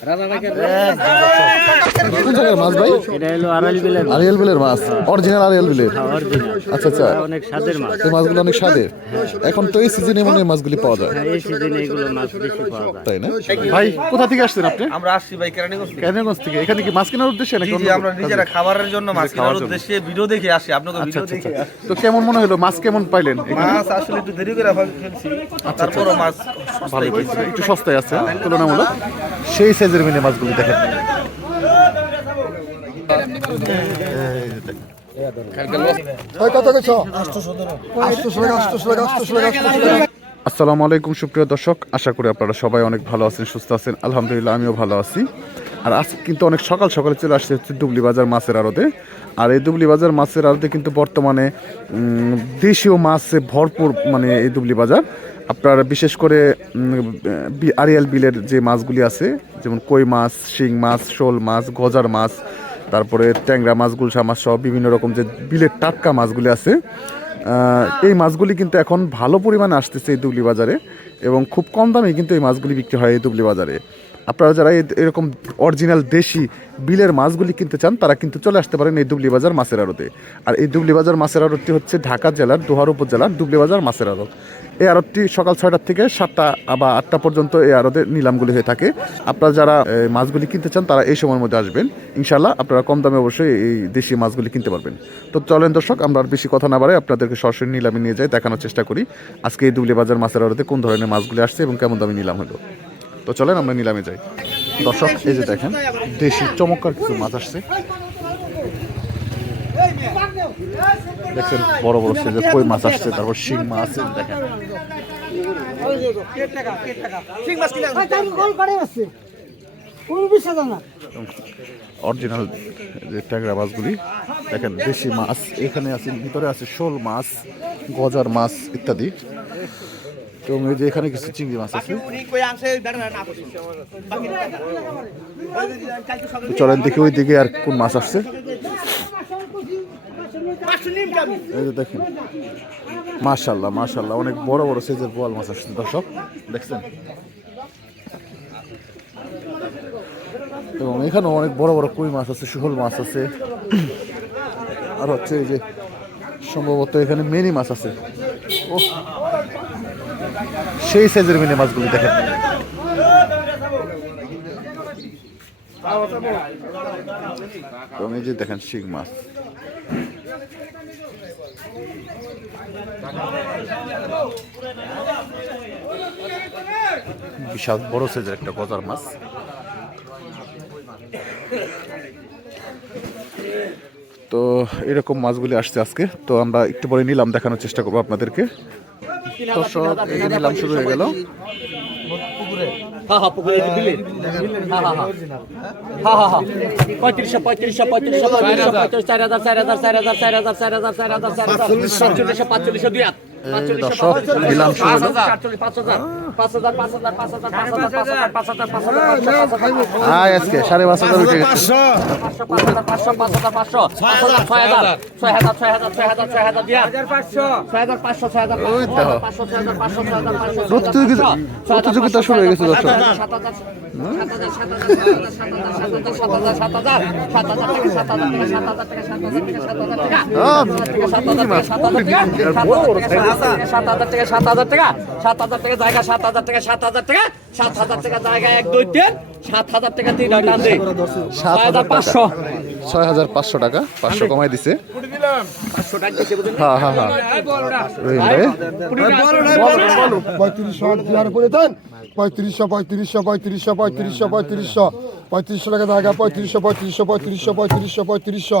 ঝাঁকা। আপনারা পড়েছেন এই যে মাখন রে মাখন কোন জায়গার মাছ ভাই? এটা হলো আড়াল বিলের আরিয়াল বিলের মাছ। অরিজিনাল আরিয়াল বিলের। আচ্ছা আচ্ছা। অনেক স্বাদের মাছ। এই মাছগুলো অনেক স্বাদের এখন তো এই সিজনে মনে মাছগুলি পাওয়া যায়। হ্যাঁ, এই সিজনে এগুলো মাছ বেশি পাওয়া যায়। তাই না? ভাই কোথা থেকে আসছেন আপনি? আমরা আসছি ভাই কেরানীগঞ্জ থেকে। কেরানীগঞ্জ থেকে। এখানে কি মাছ কেনার উদ্দেশ্যে নাকি জি আমরা নিজেরা খাবারের জন্য মাছ খাওয়ার কেনার। উদ্দেশ্যে ভিডিও দেখে আসি আপনাকে আচ্ছা ভিডিও দেখে আচ্ছা। তো কেমন মনে হলো মাছ কেমন পাইলেন মাছ আসলে একটু দেরি করে ফেলছি। তারপরও মাছ ভালো একটু সস্তায় আছে তুলনামূলক। সেই সাইজের মিনে মাছগুলি দেখেন। আসসালামু আলাইকুম সুপ্রিয় দর্শক। আশা করি আপনারা সবাই অনেক ভালো আছেন সুস্থ আছেন। আলহামদুলিল্লাহ আমিও ভালো আছি। আর আজ কিন্তু অনেক সকাল সকালে চলে আসছে হচ্ছে দুবলি বাজার মাছের আড়তে। আর এই দুবলি বাজার মাছের আড়তে কিন্তু বর্তমানে দেশীয় মাছে ভরপুর মানে এই দুবলি বাজার। আপনার বিশেষ করে আরিয়াল বিলের যে মাছগুলি আছে, যেমন কই মাছ, শিং মাছ, শোল মাছ, গজার মাছ, তারপরে ট্যাংরা মাছ গুলশা মাছ সহ বিভিন্ন রকম যে বিলের টাটকা মাছগুলি আছে এই মাছগুলি কিন্তু এখন ভালো পরিমাণে আসতেছে এই দুবলি বাজারে এবং খুব কম দামে কিন্তু এই মাছগুলি বিক্রি হয় এই দুবলি বাজারে। আপনারা যারা এরকম অরিজিনাল দেশি বিলের মাছগুলি কিনতে চান, তারা কিন্তু চলে আসতে পারেন এই দুবলি বাজার মাছের আড়তে। আর এই দুবলি বাজার মাছের আড়তটি হচ্ছে ঢাকা জেলার দোহার উপজেলার দুবলি বাজার মাছের আড়ত। এই আড়তটি সকাল ছয়টার থেকে সাতটা বা আটটা পর্যন্ত এই আড়তে নিলামগুলি হয়ে থাকে। আপনারা যারা মাছগুলি কিনতে চান, তারা এই সময়ের মধ্যে আসবেন। ইনশাল্লাহ আপনারা কম দামে অবশ্যই এই দেশি মাছগুলি কিনতে পারবেন। তো চলেন দর্শক, আমরা আর বেশি কথা না বাড়াই আপনাদেরকে সরাসরি নিলামে নিয়ে যাই, দেখানোর চেষ্টা করি। আজকে এই দুবলি বাজার মাছের আড়তে কোন ধরনের মাছগুলি আসছে এবং কেমন দামে নিলাম হলো? তো চলেন, আমরা নিলামে যাই। দর্শক, এই যে দেখেন, দেশি চমৎকার কিছু মাছ আসছে। দেখছেন, বড় বড় সাইজের কই মাছ আসছে, তারপর শিং মাছ দেখেন। অরিজিনাল যে ট্যাংরা মাছগুলি, দেখেন, দেশি মাছ, এখানে আছে, ভিতরে আছে শোল মাছ, গজার মাছ ইত্যাদি। এবং এই যে এখানে কিছু চিংড়ি মাছ আছে। চলেন দেখি ওই দিকে আর কোন মাছ আসছে। এই যে দেখেন। মাশাল্লাহ মাশাল্লাহ অনেক বড় বড় সাইজের বোয়াল মাছ আসছে দর্শক, দেখছেন? এবং এখানেও অনেক বড় বড় কই মাছ আছে শোল মাছ আছে। আর হচ্ছে এই যে, সম্ভবত এখানে মেনি মাছ আছে। ও সেই সাইজের মেনি মাছগুলি দেখেন। এই যে দেখেন শিং মাছ। বিশাল বড় সাইজের একটা গজার মাছ। তো এরকম মাছগুলি আসছে আজকে। তো আমরা একটু পরে নিলাম, দেখানোর চেষ্টা করব আপনাদেরকে। দর্শক এই নিলাম শুরু হয়ে গেল। দর্শক নিলাম শুরু হলো। হ্যাঁ আজকে সাড়ে পাঁচ হাজার প্রতিযোগিতা শুরু হয়ে গেছে দর্শক সাত হাজার টাকা সাত হাজার টাকা জায়গা সাত সাত হাজার টাকা সাত হাজার টাকা সাত হাজার টাকা জায়গায় এক দুই তিন সাত হাজার টাকা তিন টান দিই। সাত হাজার পাঁচশো। ছয় হাজার পাঁচশো টাকা পাঁচশো কমাই দিছে। হ্যাঁ হ্যাঁ হ্যাঁ। পঁয়ত্রিশশো দিয়ার করে দেন। পঁয়ত্রিশশো পঁয়ত্রিশশো পঁয়ত্রিশশো পঁয়ত্রিশশো পঁয়ত্রিশশো। পঁয়ত্রিশশো টাকা জায়গা পঁয়ত্রিশশো পঁয়ত্রিশশো পঁয়ত্রিশশো পঁয়ত্রিশশো পঁয়ত্রিশশো।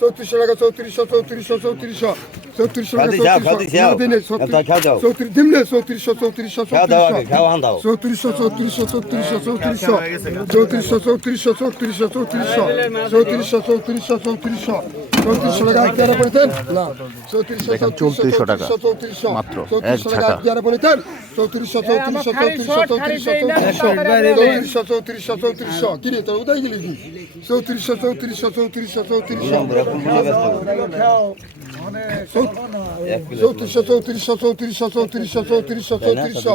চৌত্রিশশো টাকা চৌত্রিশশো চৌত্রিশশো চৌত্রিশশো চৌত্রিশশো টাকা চৌত্রিশশো চৌত্রিশ দিমলে চৌত্রিশশো চৌত্রিশশো চৌত্রিশশো চৌত্রিশশো চৌত্রিশশো চৌত্রিশশো চৌত্রিশশো চৌত্রিশশো চৌত্রিশশো চৌত্রিশশো চৌত্রিশশো চৌত্রিশশো চৌত্রিশশো চৌত্রিশশো টাকা জায়গা পড়েছেন না চৌত্রিশশো 3400 টাকা। চৌত্রিশশো মাত্র, চৌত্রিশশো টাকা জায়গা পড়েছেন চৌত্রিশশো চৌত্রিশশো চৌত্রিশশো চৌত্রিশশো চৌত্রিশশো চৌত্রিশশো চৌত্রিশশো চৌত্রিশশো কি তোর উদয় গেলি চৌত্রিশশো চৌত্রিশশো চৌত্রিশশো চৌত্রিশশো চৌত্রিশশো চৌত্রিশশো চৌত্রিশশো চৌত্রিশশো চৌত্রিশশো চৌত্রিশশো।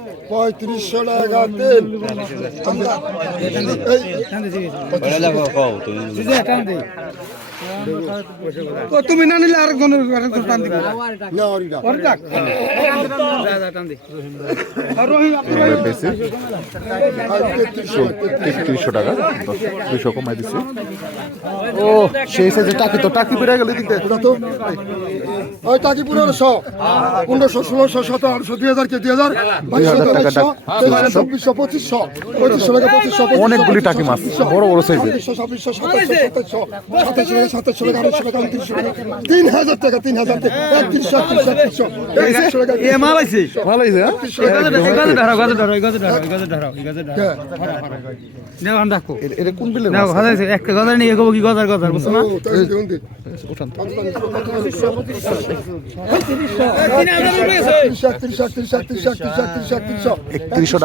পঁয়ত্রিশশো টাকা তেল। তুমি না নিলে আর কোনো টান দিব তেত্রিশশো টাকা দুশো কমাই দিছি ও সেই সাইজে টাকি তো টাকি বেড়ে গেলে এটা তো ওই টাকি পনেরোশো পনেরোশো ষোলোশো সতেরো আটশো দুই হাজার কে দুই হাজার চব্বিশশো পঁচিশশো পঁচিশশো টাকা পঁচিশশো অনেকগুলি টাকি মাছ, বড় বড় এর। ছাব্বিশশো ছাব্বিশশো সাতাশশো সাতাশশো একত্রিশ টাকা ষোলো টাকা টাকা। তিন হাজার টাকা। টাকা একত্রিশশো টাকা মাল আছে? টাকা।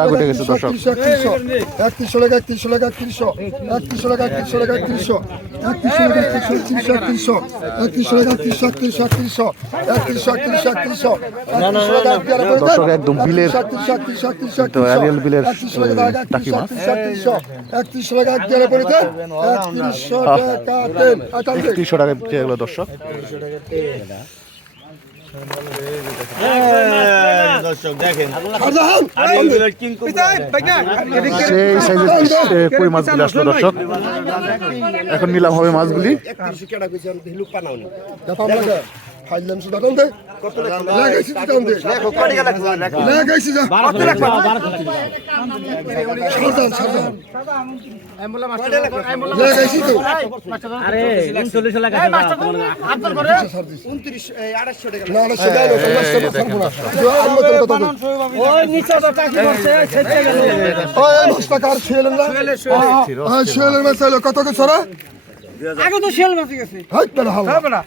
উঠে গেছে একত্রিশশো, একত্রিশশো, একত্রিশশো একত্রিশশো, একত্রিশশো, একত্রিশশো, একত্রিশশো, একত্রিশশো, একত্রিশশো, একত্রিশশো একত্রিশশো, একত্রিশশো, দর্শক একদম বিলের একত্রিশশো, একত্রিশশো, একত্রিশশো, এরিয়াল বিলের, একত্রিশশো টাকি মাছ। একত্রিশশো, একত্রিশশো, একত্রিশশো টাকা, একত্রিশশো দেন। একত্রিশশো টাকা দেন। আচ্ছা। একত্রিশশো টাকা বিক্রি দর্শক সেই মাছগুলি আসলো দর্শক। এখন নিলাম হবে মাছগুলি। ফাইলাম শুধু দোকান কত কে ছড়া আগে তো শেল বাঁচে গেছে। হাই তাহলে হবে না।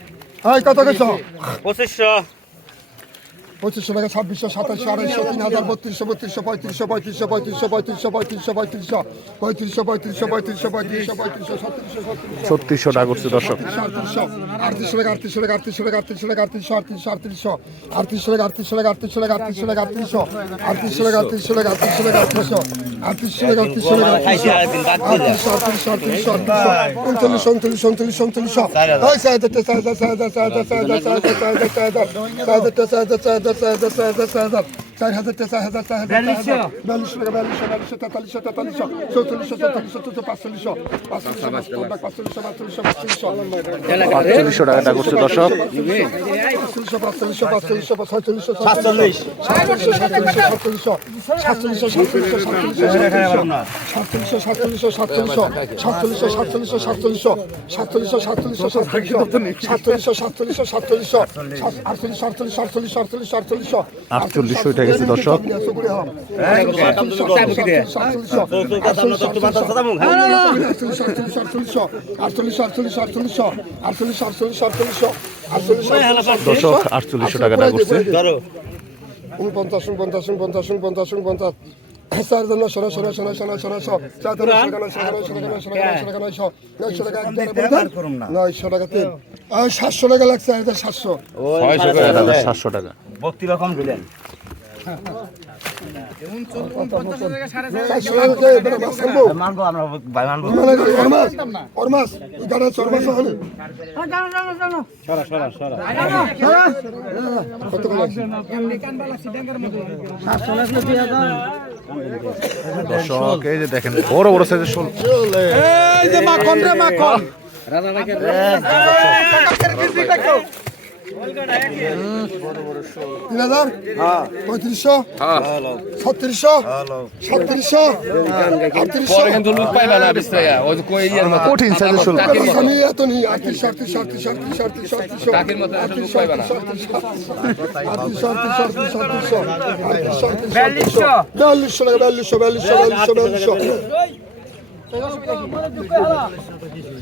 হয় কত কইছো? 2500 পঁচিশশো টাকা ছাব্বিশশো সাতাশশো আড়াইশো তিন হাজার বত্রিশশো বত্রিশশো পঁয়ত্রিশশো পঁয়ত্রিশশো পঁয়ত্রিশশো পঁয়ত্রিশশো পঁয়ত্রিশশো পঁয়ত্রিশশো পঁয়ত্রিশশো পঁয়ত্রিশশো পঁয়ত্রিশশো পঁয়ত্রিশশো পঁয়ত্রিশশো ছত্রিশশো ছত্রিশশো টাকা করছে দর্শক আটত্রিশশো আটত্রিশশো টাকা আটত্রিশশো টাকা আটত্রিশশো টাকা আটত্রিশশো টাকা আটত্রিশশো আটত্রিশশো আটত্রিশশো টাকা আটত্রিশশো টাকা আটত্রিশশো টাকা আটত্রিশশো টাকা আটত্রিশশো টাকা আটত্রিশশো টাকা আটত্রিশশো আটত্রিশশো টাকা আটত্রিশশো টাকা আটত্রিশশো আটত্রিশশো আটত্রিশশো আটত্রিশশো আটত্রিশশো উনচল্লিশশো উনচল্লিশশো উনচল্লিশশো উনচল্লিশশো ওই সাহেদারটা সাহেদার সাহেদার সাহেদার সাহেদার সাহেদার সাহেদার সাহেদার 算了算了算了 চার হাজারটা চার হাজার চার হাজার বিয়াল্লিশশো টাকা বিয়াল্লিশশো বিয়াল্লিশশো তেতাল্লিশশো তেতাল্লিশশো চৌচল্লিশশো চৌচল্লিশশো চৌচল্লিশ পাঁচচল্লিশশো পাঁচচল্লিশশো পাঁচচল্লিশশো পাঁচচল্লিশশো পাঁচচল্লিশশো আটচল্লিশশো টাকা টাকা করছে দর্শক পাঁচচল্লিশশো পাঁচচল্লিশশো পাঁচচল্লিশশো ছয়চল্লিশশো সাতচল্লিশ সাতচল্লিশশো সাতচল্লিশশো সাতচল্লিশশো সাতচল্লিশশো সাতচল্লিশশো সাতচল্লিশশো সাতচল্লিশশো সাতচল্লিশশো সাতচল্লিশশো সাতচল্লিশশো সাতচল্লিশশো সাতচল্লিশশো সাতচল্লিশশো সাতচল্লিশশো সাতচল্লিশশো আটচল্লিশ আটচল্লিশ আটচল্লিশ আটচল্লিশ আটচল্লিশশো আটচল্লিশশো উঠে গেছি দর্শক দর্শক আটচল্লিশশো টাকা টাকা করছে উনপঞ্চাশ উনপঞ্চাশ উনপঞ্চাশ উনপঞ্চাশ উনপঞ্চাশ সাতশো টাকা লাগছে সাতশো সাতশো টাকা বক্তি রকম দিলেন দর্শক এই যে দেখেন বড় বড় সাইজের মাখন রে মাখন। রাজা তিন হাজার পঁয়ত্রিশশো ছত্রিশশো ছত্রিশশো কঠিন আমি এত নেই আটত্রিশ আটত্রিশ আটত্রিশ আটত্রিশ আটত্রিশ আটত্রিশ আটত্রিশ আটত্রিশ আটত্রিশ আটত্রিশ আটত্রিশ আটত্রিশ বিয়াল্লিশশো বিয়াল্লিশশো বিয়াল্লিশশো বিয়াল্লিশশো বিয়াল্লিশশো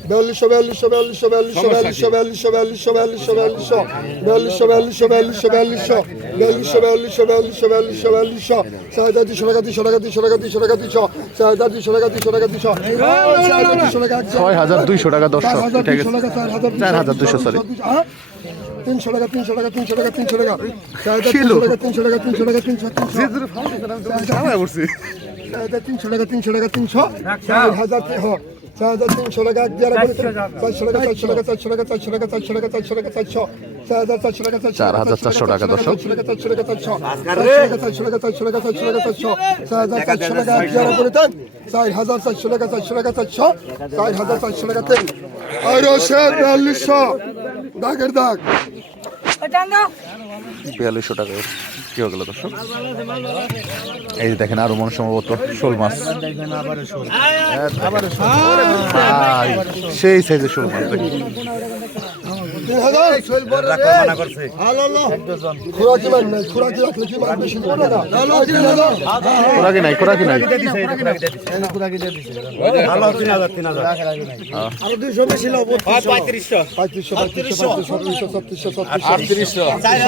বিয়াল্লিশশো বিয়াল্লিশশো বিয়াল্লিশশো বিয়াল্লিশশো বিয়াল্লিশশো বিয়াল্লিশশো বিয়াল্লিশশো বিয়াল্লিশশো বিয়াল্লিশশো বিয়াল্লিশশো বিয়াল্লিশশো বিয়াল্লিশশো বিয়াল্লিশশো বিয়াল্লিশশো বিয়াল্লিশশো বিয়াল্লিশশো চাহিদা দুশো টাকা দুশো টাকা দুশো টাকা দুশো টাকা দুশো চাহিদা দুশো টাকা দুশো টাকা দুশো চাহিদা দুশো টাকা ছয় হাজার দুইশো টাকা দর্শক চার হাজার তিনশো টাকা দুশো। হ্যাঁ? তিনশো টাকা তিনশো টাকা তিনশো টাকা তিনশো টাকা চার হাজার তিনশো টাকা তিনশো টাকা তিনশো টাকা তিনশো তিনশো চার হাজার তিনশো টাকা তিনশো টাকা তিনশো চার হাজার হ্যাঁ, চার হাজার তিনশো টাকা রাখবেন। চারশো টাকা চারশো টাকা চারশো টাকা চারশো টাকা চারশো টাকা চারশো টাকা চারশো চার হাজার চারশো টাকা চারশো টাকা। চারশো টাকা চারশো টাকা চারশো চারশো টাকা চারশো টাকা চারশো টাকা চারশো চার হাজার চারশো টাকা এক দিয়ে রাখবেন। চার হাজার চারশো টাকা চারশো টাকা চারশো চার হাজার চারশো টাকা তিন আর সে বিয়াল্লিশশো দাগের দাগ জানো বিয়াল্লিশশো টাকা কি হয়ে গেল দর্শক এই যে দেখেন আরও মনে সম্ভবত শোল মাছ সেই সাইজের শোল মাছ দেখেন হাজার খোরাকি মান মান নাই নাই পঁয়ত্রিশশো পঁয়ত্রিশশো পঁয়ত্রিশশো ছত্রিশশো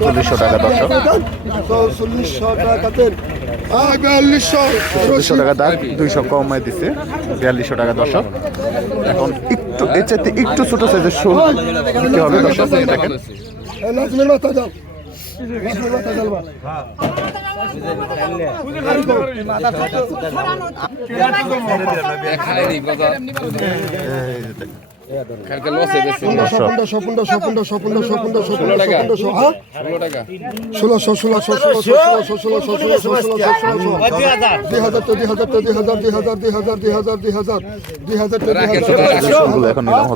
চল্লিশশো টাকা চল্লিশশো দুইশো কমায় দিছে বিয়াল্লিশশো টাকা দর্শক। এখন একটু এর চাইতে একটু ছোট সাইজের শো নিতে হবে দর্শক দেখেন। হ্যাঁ। মাথা ষোলোশো ষোলোশো ষোলোশো ষোলোশো ষোলোশো ষোলোশো ষোলোশো দুই হাজার তো দুই হাজার তো দুই হাজার দুই হাজার দুই হাজার দুই হাজার দুই হাজার দুই হাজার তো দুই হাজার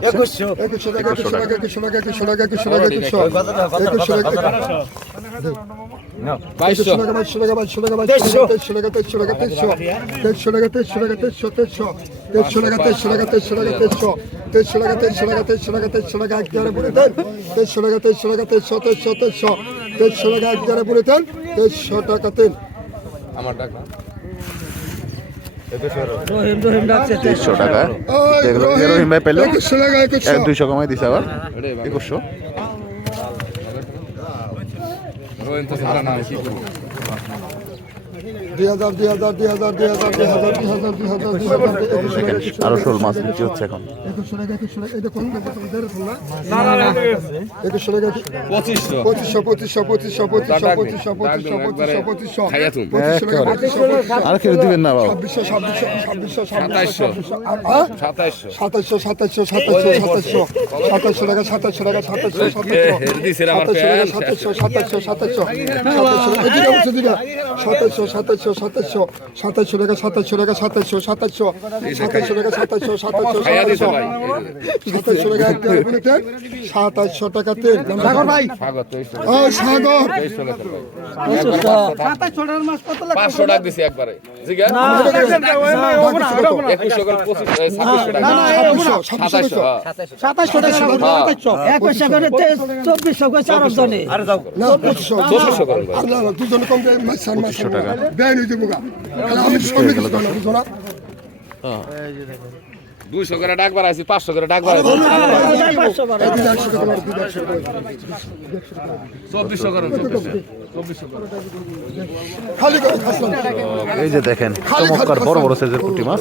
একুশশো টাকা একশো টাকা একশো টাকা একশো টাকা একশো টাকা একশো একশো টাকা বাইশশো টাকা বাইশশো টাকা বাইশশো টাকা বাইশশো তেইশশো টাকা তেইশশো টাকা তেইশশো তেইশশো টাকা তেইশশো টাকা তেইশশো তেইশশো তেইশশো টাকা তেইশশো টাকা তেইশশো টাকা তেইশশো তেইশশো টাকা তেইশশো টাকা তেইশশো টাকা তেইশশো টাকা এক জায়গায় বলে দেন তেইশশো টাকা তেইশশো টাকা তেইশশো তেইশশো তেইশশো তেইশশো টাকা এক জায়গায় বলে দেন তেইশশো টাকা তিন তেইশশো টাকা। যেগুলো রহিম ভাই পেল? একুশশো দুইশো কমাই দিছে আবার। একুশশো দুই হাজার আরও শোল মাছ বিক্রি হচ্ছে এখন আর খেয়ে দিবেন না বাবা সাতাইশো সাতাইশো সাতাইশো সাতাইশো টাকা সাতাইশো টাকা সাতাইশো সাতাইশো সাতাইশো সাতাইশো সাতাইশো সাতাইশো সাতাইশো সাতাইশো সাতাইশো সাতাইশো টাকা সাতাইশো টাকা সাতাইশো সাতাইশো সাতাইশো টাকা সাতাইশো সাতাইশো সাতাইশো সাতাইশো টাকা সাতাইশো টাকা তেল সাগর ভাই। ও সাগর। পাঁচশো টাকা দিছি একবারে। চব্বিশশো চব্বিশশো দুজনে কম দেয় হ্যাঁ। দুইশো করে ডাকবার বাড়াইছি পাঁচশো করে ডাকবার চব্বিশশো করে এই যে দেখেন চমৎকার বড় বড় সাইজের পুঁটি মাছ।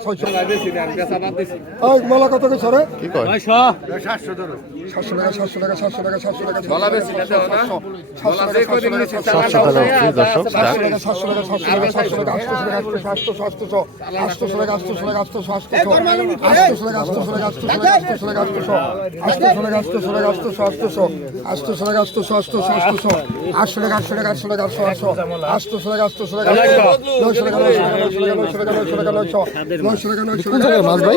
600 ওই মালা কত করে সরে কি কয় সাতশো টাকা সাতশো টাকা সাতশো টাকা সাতশো টাকা সাতশো টাকা সাতশো টাকা সাতশো টাকা প্রিয় দর্শক ডাক সাতশো টাকা সাতশো টাকা সাতশো টাকা আটশো টাকা আটশো টাকা আটশো টাকা আটশো আটশো টাকা আটশো টাকা আটশো টাকা আটশো টাকা আটশো টাকা আটশো টাকা আটশো আটশো টাকা আটশো টাকা আটশো টাকা আটশো আটশো টাকা আটশো টাকা আটশো টাকা আটশো আটশো আটশো টাকা আটশো টাকা আটশো আটশো টাকা নয়শো টাকা নয়শো টাকা নয়শো নয়শো টাকা নয়শো কোন জায়গার মাছ ভাই?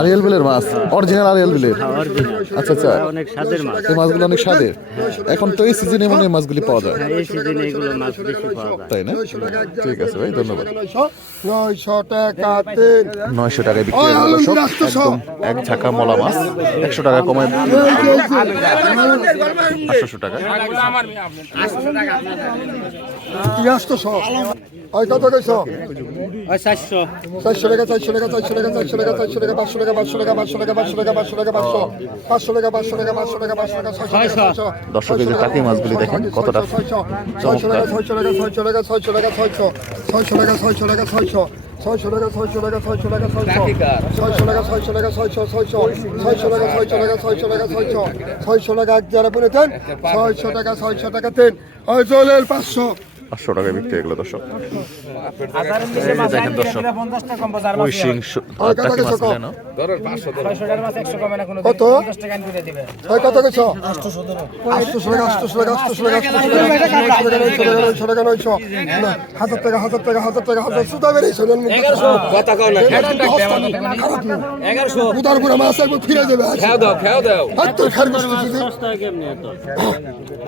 আরিয়াল বিলের মাছ অরিজিনাল আরিয়াল বিলের। আচ্ছা আচ্ছা। অনেক স্বাদের মাছ। এই মাছগুলো অনেক স্বাদের। এখন তো এই সিজনে মনে হয় মাছগুলি পাওয়া যায়। এই সিজনে এগুলো মাছ বেশি পাওয়া যায়। তাই না? ঠিক আছে ভাই ধন্যবাদ। নয়শো টাকা তিন। নয়শো টাকায় বিক্রি হয়ে গেল একদম এক ঝাঁকা মলা মাছ। একশো টাকা কমায় আটশোশো টাকা। আসতো সব। ওই কত কইছ ওই চারশো চারশো টাকা চারশো টাকা চারশো টাকা চারশো টাকা চারশো টাকা পাঁচশো টাকা পাঁচশো টাকা পাঁচশো টাকা পাঁচশো টাকা পাঁচশো টাকা পাঁচশো পাঁচশো টাকা পাঁচশো টাকা পাঁচশো টাকা পাঁচশো টাকা ছয়শো টাকা ছয়শো দর্শক, এই যে টাকি মাছগুলি দেখেন কতটা ছয়শো ছয়শো টাকা ছয়শো টাকা ছয়শো টাকা ছয়শো টাকা ছয়শো ছয়শো টাকা ছয়শো টাকা ছয়শো ছয়শো টাকা ছয়শো টাকা ছয়শো টাকা ছয়শো ছয়শো টাকা ছয়শো টাকা ছয়শো ছয়শো ছয়শো টাকা ছয়শো টাকা ছয়শো টাকা ছয়শো ছয়শো টাকা এক জায়গা পড়ে দেন ছয়শো টাকা ছয়শো টাকা ওই পাঁচশো আটশো টাকায় বিক্রি এগুলো দর্শক। দেখেন দর্শক ওই শিং কিছু মাছ কেন কত ওই কত না, হাজার টাকা হাজার টাকা হাজার টাকা হাজার সুতা বেরিয়েছে উদার করে মাছ একবার ফিরে এত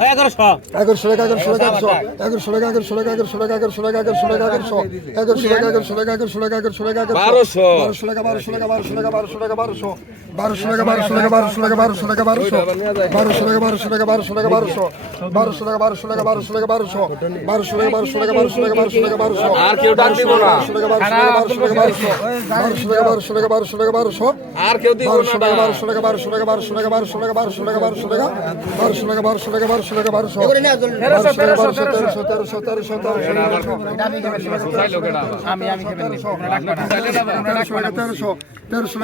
এগারোশো টাকা এগারোশো এগারোশো এগারোশো এগারোশো এগারোশো এগারোশো টাকা এগারোশো এগারোশো টাকা এগারোশো টাকা এগারোশো টাকা এগারোশো টাকা বারোশো। বারোশো টাকা বারোশো টাকা বারোশো টাকা বারোশো টাকা বারোশো বারোশো টাকা বারোশো টাকা বারোশো টাকা বারোশো টাকা বারোশো বারোশো টাকা বারোশো টাকা বারোশো টাকা বারোশো বারোশো টাকা বারোশো টাকা বারোশো টাকা বারোশো বারোশো টাকা বারোশো টাকা বারোশো টাকা বারোশো টাকা বারোশো আর কেউ ডাক দিব না বারোশো টাকা বারোশো টাকা বারোশো টাকা বারোশো টাকা বারোশো আর কেউ দিব বারোশো না টাকা বারোশো টাকা বারোশো টাকা বারোশো টাকা বারোশো টাকা বারোশো টাকা বারোশো টাকা বারোশো টাকা বারোশো টাকা বারোশো টাকা বারোশো বারোশো টাকা বারোশো তেরোশো তেরোশো তেরোশো তেরোশো তেরোশো তেরোশো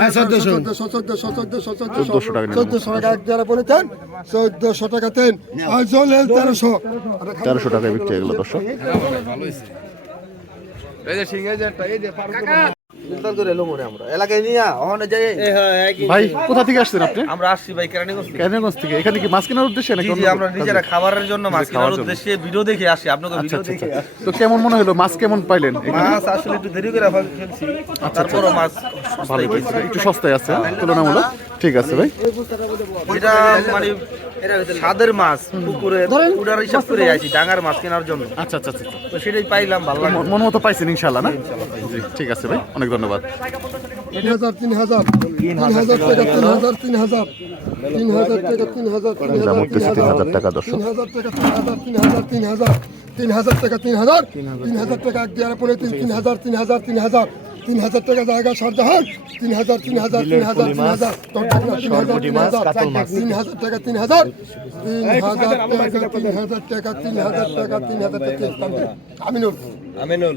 টাকা যারা বলেছেন টাকা তেন তেরোশো হ্যাঁ, বিক্রি হয়ে গেল দর্শক। এই যে পার করে বিলতাল করে এলো আমরা। এলাকায় নিয়ে ওখানে যাই। ভাই কোথা থেকে আসছেন আপনি? আমরা আসছি ভাই কেরানীগঞ্জ থেকে। এখানে কি মাছ কেনার উদ্দেশ্যে নাকি আমরা নিজেরা খাবারের জন্য মাছ নিজে খাওয়ার কেনার জন্য। উদ্দেশ্যে ভিডিও দেখে আসি আপনাকে আচ্ছা ভিডিও আচ্ছা দেখে আচ্ছা। তো কেমন মনে হলো মাছ কেমন পাইলেন মাছ আসলে একটু দেরি করে ফেলছি। তারপরও মাছ ভালো একটু সস্তায় আছে তুলনামূলক। ঠিক আছে ভাই। এটা মানে স্বাদের মাছ পুকুরে উড়ার হিসাব করে আইছি ডাঙার মাছ কেনার জন্য। আচ্ছা আচ্ছা আচ্ছা। তো সেটাই পাইলাম ভালো মন- মতো পাইছেন ইনশাল্লাহ না? ঠিক আছে ভাই অনেক ধন্যবাদ। তিন হাজার তিন হাজার। তিন হাজার টাকা তিন হাজার তিন হাজার। তিন হাজার টাকা তিন হাজার তিন হাজার টাকা তিন হাজার টাকা তিন হাজার তিন হাজার তিন হাজার। তিন হাজার টাকা তিন হাজার। তিন হাজার টাকা এক দেওয়ার পরে তিন তিন হাজার তিন হাজার তিন হাজার। তিন হাজার টাকা জায়গা শাহজাহান তিন হাজার তিন হাজার তিন হাজার তিন হাজার তিন হাজার তিন হাজার তিন হাজার টাকা তিন হাজার তিন হাজার টাকা তিন হাজার টাকা তিন হাজার টাকা তিন হাজার টাকা আমিনুল আমিনুল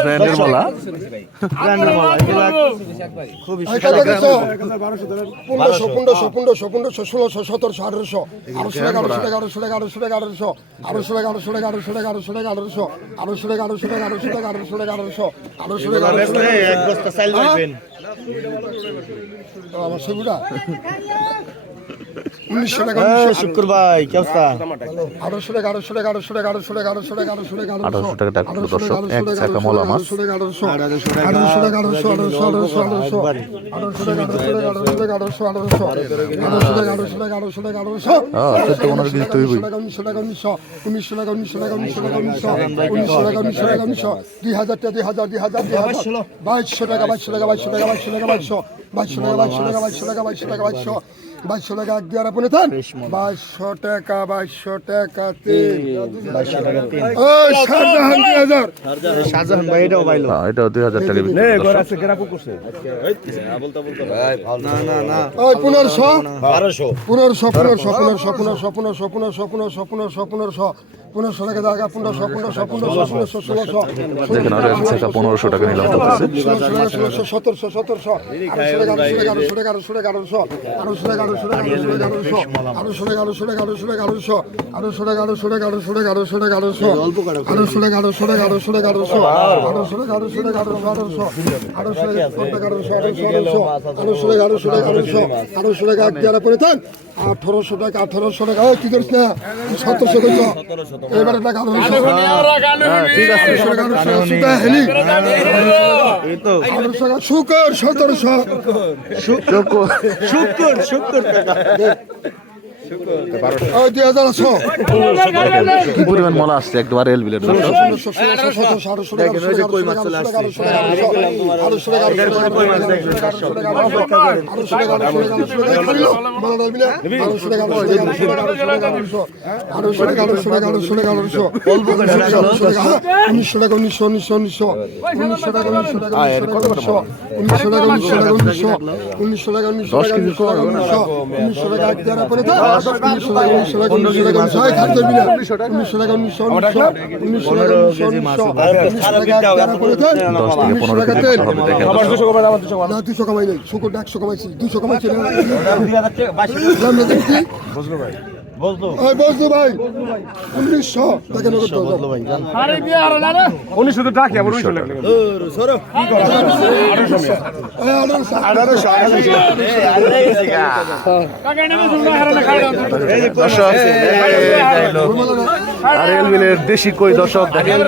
ব্র্যান্ডের মলা এই কত দিছো? পনেরোশো পনেরোশো পনেরোশো পনেরোশো ষোলোশো সতেরোশো আঠারোশো আড়াইশো টাকা আড়াইশো টাকা আড়াইশো টাকা আড়াইশো টাকা আড়াইশো আড়াইশো টাকা আড়াইশো টাকা আড়াইশো আড়াইশো টাকা আড়াইশো টাকা আড়াইশো টাকা আড়াইশো আড়াইশো টাকা আড়াইশো টাকা আড়াইশো টাকা আড়াইশো টাকা আমার সেগুলা উনিশশো টাকা শুক্র ভাই আড়াইশো টাকা আড়াইশো টাকা আড়াইশো টাকা আড়াইশো টাকা আড়াইশো টাকা আড়াইশো টাকা আড়াইশো টাকা টাকা দর্শক, এক চাকা মলা মাছ। আড়াইশো টাকা আড়াইশো আড়াইশো টাকা আড়াইশো আড়াইশো আড়াইশো আড়াইশো আড়াইশো টাকা আড়াইশো টাকা আড়াইশো টাকা আড়াইশো আড়াইশো আড়াইশো টাকা আড়াইশো টাকা আড়াইশো হ্যাঁ, চোদ্দ পনেরো কেজি তো হইবই। উনিশশো টাকা শুক্র ভাই কি অবস্থা আঠারোশো টাকা আঠারোশো টাকা আঠারোশো টাকা আঠারোশো টাকা আঠারোশো টাকা আঠারোশো টাকা আঠারোশো টাকা টাকা দর্শক এক টাকা মোলা মাছ আঠারোশো টাকা আঠারোশো টাকা আঠারোশো আঠারোশো আঠারোশো আঠারোশো আঠারোশো বাইশশো টাকা বাইশশো টাকা বাইশশো টাকা বাইশশো টাকা বাইশশো বাইশশো টাকা বাইশশো টাকা বাইশশো টাকা বাইশশো টাকা বাইশশো বাইশশো টাকা এক দিয়ে আপনি থান বাইশশো টাকা বাইশশো টাকা তিন। শাহজাহান ভাই এটাও হ্যাঁ, এটাও দুই হাজার টাকা পনেরোশো? পনেরোশো পনেরোশো পনেরোশো পনেরোশো পনেরোশো পনেরোশো পনেরোশো পনেরোশো। পনেরোশো টাকা জায়গা পনেরোশো পনেরোশো পনেরোশো পনেরোশো ষোলোশো দেখেন আর এক চাকা পনেরোশো টাকা নিলাম চলতেছে ষোলোশো টাকা ষোলোশো সতেরোশো সতেরোশো আড়াইশো টাকা আড়াইশো টাকা আড়াইশো টাকা আড়াইশো টাকা আড়াইশো টাকা আড়াইশো টাকা আড়াইশো টাকা আড়াইশো আড়াইশো টাকা আড়াইশো টাকা আড়াইশো টাকা আড়াইশো টাকা আড়াইশো টাকা আড়াইশো টাকা আড়াইশো টাকা আড়াইশো আড়াইশো টাকা আড়াইশো আড়াইশো টাকা আড়াইশো আড়াইশো টাকা আড়াইশো আড়াইশো টাকা আড়াইশো আড়াইশো টাকা আড়াইশো আড়াইশো আড়াইশো আড়াইশো টাকা টাকা টাকা টাকা আড়াইশো টাকা আড়াইশো আড়াইশো টাকা ষোলোশো ষোলোশো আড়াইশো টাকা আড়াইশো টাকা আড়াইশো টাকা আড়াইশো টাকা আড়াইশো টাকা আড়াইশো টাকা আড়াইশো টাকা আড়াইশো টাকা টাকা টাকা টাকা টাকা টাকা টাকা টাকা টাকা টাকা টাকা টাকা টাকা টাকা এবারে দেখা শুকর সতেরোশো। শুকর শুকর। শুকর কি পরিমাণ মলা আসছে একবার রেল বিলের উনিশশো টাকা উনিশশো উনিশশো উনিশশো উনিশশো টাকা উনিশশো টাকা উনিশশো টাকা উনিশশো টাকা উনিশশো উনিশশো উনিশশো টাকা উনিশশো টাকা উনিশশো উনিশশো টাকা দুশো কামাই নেই শুকুর একশো কামাইছি দুশো কামাইছি দেশি কই দশক দেখেন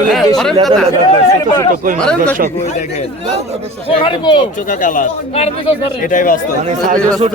এটাই বাস্তব ছোট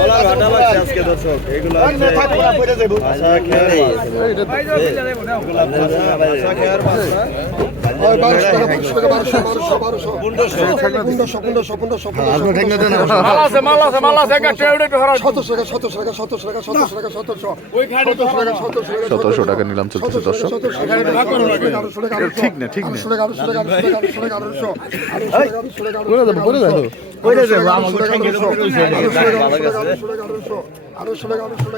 গলার ঘাটা আজকে দর্শক সতেরোশো টাকা নিলাম চলতেছে দর্শক ঠিক না ঠিক না আরও ষোলো আরও ষোলো